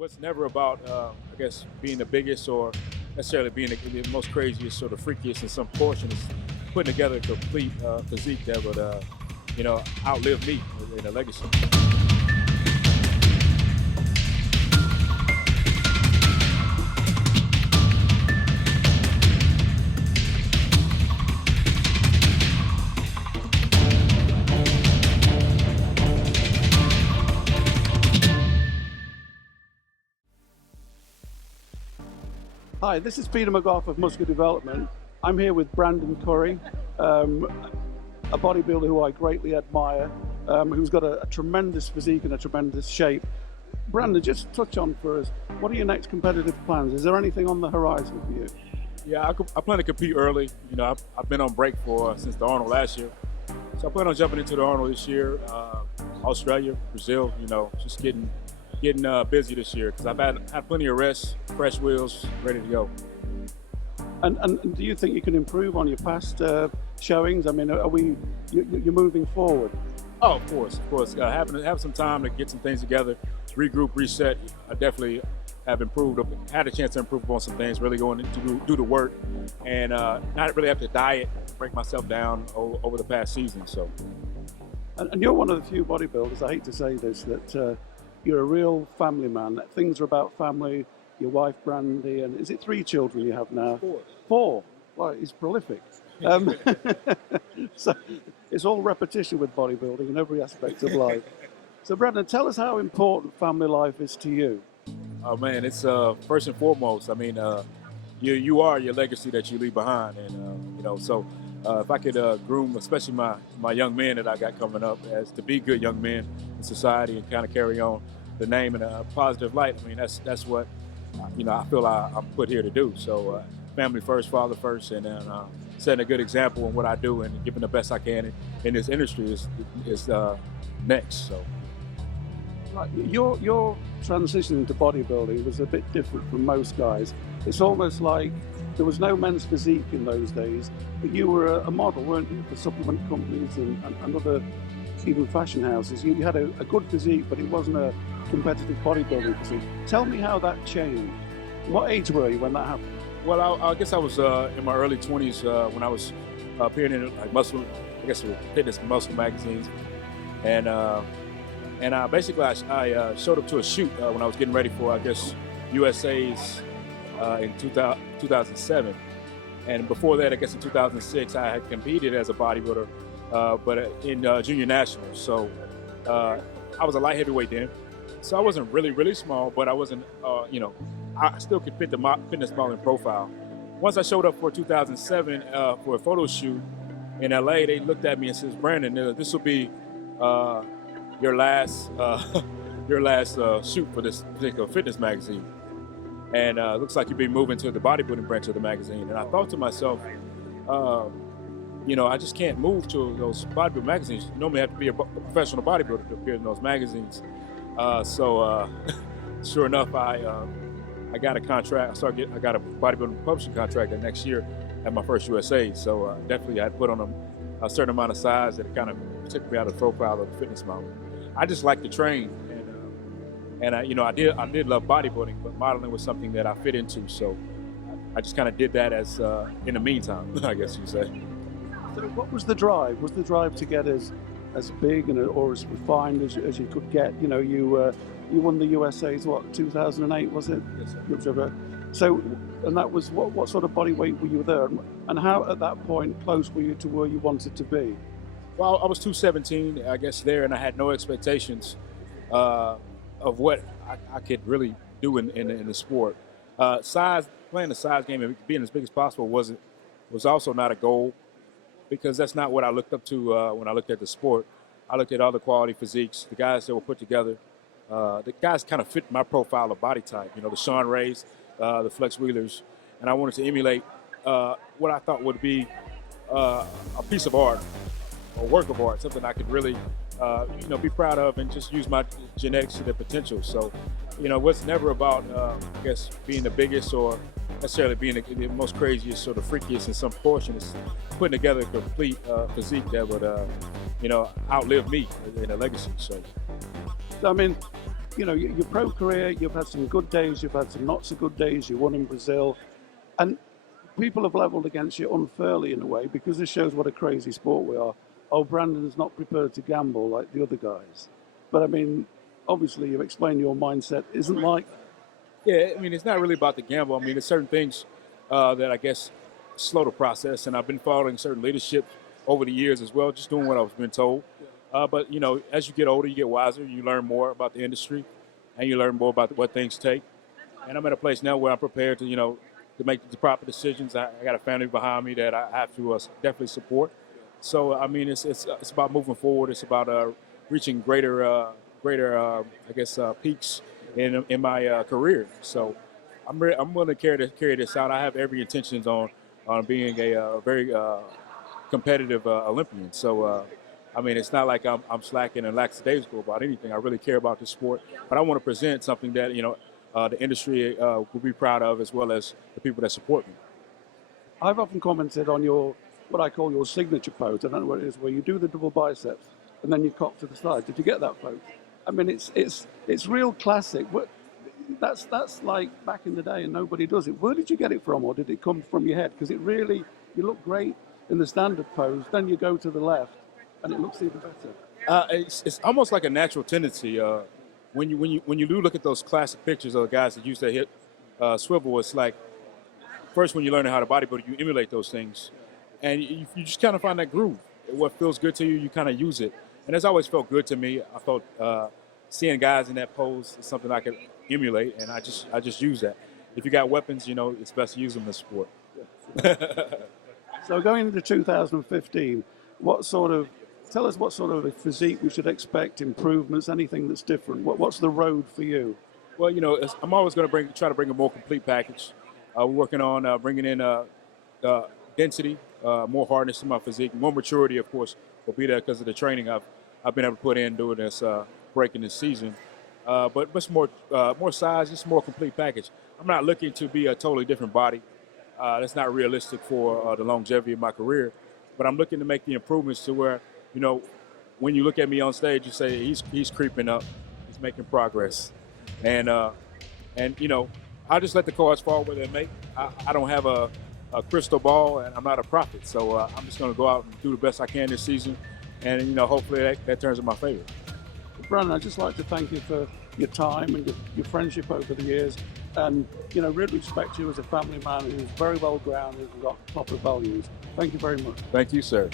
was never about, I guess, being the biggest or necessarily being the most craziest or the freakiest in some portion. It's putting together a complete physique that would, outlive me in a legacy. Hi, this is Peter McGough of Muscular Development. I'm here with Brandon Curry, a bodybuilder who I greatly admire, who's got a tremendous physique and a tremendous shape. Brandon, just touch on for us, what are your next competitive plans? Is there anything on the horizon for you? Yeah, I plan to compete early. I've been on break since the Arnold last year. So I plan on jumping into the Arnold this year, Australia, Brazil, just getting busy this year because I've had plenty of rest, fresh wheels, ready to go. And do you think you can improve on your past showings? I mean, you're moving forward? Oh, of course. Having some time to get some things together, regroup, reset. I definitely have improved, had a chance to improve on some things, really going to do the work and not really have to diet, break myself down over the past season. So. And you're one of the few bodybuilders, I hate to say this, that you're a real family man. Things are about family. Your wife, Brandy, and is it 3 children you have now? 4. 4? Well, he's prolific. So it's all repetition with bodybuilding in every aspect of life. So Brandon, tell us how important family life is to you. Oh man, it's first and foremost. I mean, you are your legacy that you leave behind, and so if I could groom, especially my young men that I got coming up, as to be good young men in society and kind of carry on the name in a positive light. I mean, that's what I feel I'm put here to do. So family first, father first, and then setting a good example in what I do and giving the best I can in this industry is next. So. Your transition to bodybuilding was a bit different from most guys. It's almost like there was no men's physique in those days, but you were a model, weren't you, for supplement companies and other, even fashion houses. You had a good physique, but it wasn't a competitive bodybuilding physique. Tell me how that changed. What age were you when that happened? Well, I guess I was in my early 20s when I was appearing in muscle, I guess it was fitness muscle magazines, and basically I showed up to a shoot when I was getting ready for, I guess, USA's in 2007. And before that, I guess in 2006, I had competed as a bodybuilder, but in junior nationals. So I was a light heavyweight then. So I wasn't really small, but I wasn't, I still could fit the fitness modeling profile. Once I showed up for 2007 for a photo shoot in LA, they looked at me and says, Brandon, this will be your last shoot for this particular fitness magazine. And looks like you'll be moving to the bodybuilding branch of the magazine. And I thought to myself, I just can't move to those bodybuilding magazines. You normally have to be a professional bodybuilder to appear in those magazines. So sure enough, I got a contract. I got a bodybuilding publishing contract that next year at my first USA. So definitely I had put on a certain amount of size that kind of took me out of the profile of the fitness model. I just like to train, and I did love bodybuilding, but modeling was something that I fit into. So I just kind of did that as in the meantime, I guess you'd say. So what was the drive? Was the drive to get as big or as refined as you could get? You won the USA's 2008 was it? Yes, sir. So, and that was what sort of body weight were you there, and how at that point close were you to where you wanted to be? Well, I was 217, I guess, there, and I had no expectations of what I could really do in the sport. Playing the size game and being as big as possible was also not a goal, because that's not what I looked up to when I looked at the sport. I looked at all the quality physiques, the guys that were put together. The guys kind of fit my profile of body type, the Sean Rays, the Flex Wheelers, and I wanted to emulate what I thought would be a piece of art, a work of art, something I could really, be proud of and just use my genetics to their potential. So, it was never about, I guess, being the biggest or necessarily being the most craziest or the freakiest in some portion. It's putting together a complete physique that would, outlive me in a legacy. So, I mean, you know, your pro career, you've had some good days, you've had some not so good days. You won in Brazil, and people have levelled against you unfairly in a way because this shows what a crazy sport we are. Oh, Brandon's not prepared to gamble like the other guys. But I mean, obviously, you've explained your mindset isn't like that. Yeah, I mean, it's not really about the gamble. I mean, there's certain things that I guess slow the process, and I've been following certain leadership over the years as well, just doing what I was being told. But you know, as you get older, you get wiser. You learn more about the industry, and you learn more about what things take. And I'm at a place now where I'm prepared to, you know, to make the proper decisions. I got a family behind me that I have to definitely support. So I mean, it's about moving forward. It's about reaching greater I guess peaks in my career. So I'm going to carry this out. I have every intentions on being a very competitive Olympian. So I mean, it's not like I'm slacking and lackadaisical about anything. I really care about the sport, but I want to present something that the industry will be proud of, as well as the people that support me. I've often commented on your what I call your signature pose. I don't know what it is, where you do the double biceps and then you cock to the side. Did you get that pose? I mean, it's real classic. But that's like back in the day, and nobody does it. Where did you get it from, or did it come from your head? Because it really, you look great in the standard pose. Then you go to the left, and it looks even better. It's almost like a natural tendency. When you do look at those classic pictures of the guys that use their hip swivel, it's like first when you learn how to bodybuild, you emulate those things, and you just kind of find that groove. What feels good to you, you kind of use it, and it's always felt good to me. I felt seeing guys in that pose is something I could emulate, and I just use that. If you got weapons, you know, it's best to use them in the sport. So going into 2015, tell us what sort of physique we should expect, improvements, anything that's different. What's the road for you? Well, you know, I'm always going to try to bring a more complete package. We're working on bringing in density, more hardness to my physique, more maturity, of course, will be there because of the training I've been able to put in during this break in this season. But it's more size, just more complete package. I'm not looking to be a totally different body. That's not realistic for the longevity of my career. But I'm looking to make the improvements to where, you know, when you look at me on stage, you say he's creeping up, he's making progress, and you know, I'll just let the cards fall where they may. I don't have a crystal ball, and I'm not a prophet, so I'm just going to go out and do the best I can this season, and you know, hopefully that turns in my favor. Brandon, I'd just like to thank you for your time and your friendship over the years, and you know, really respect you as a family man who's very well grounded and got proper values. Thank you very much. Thank you, sir.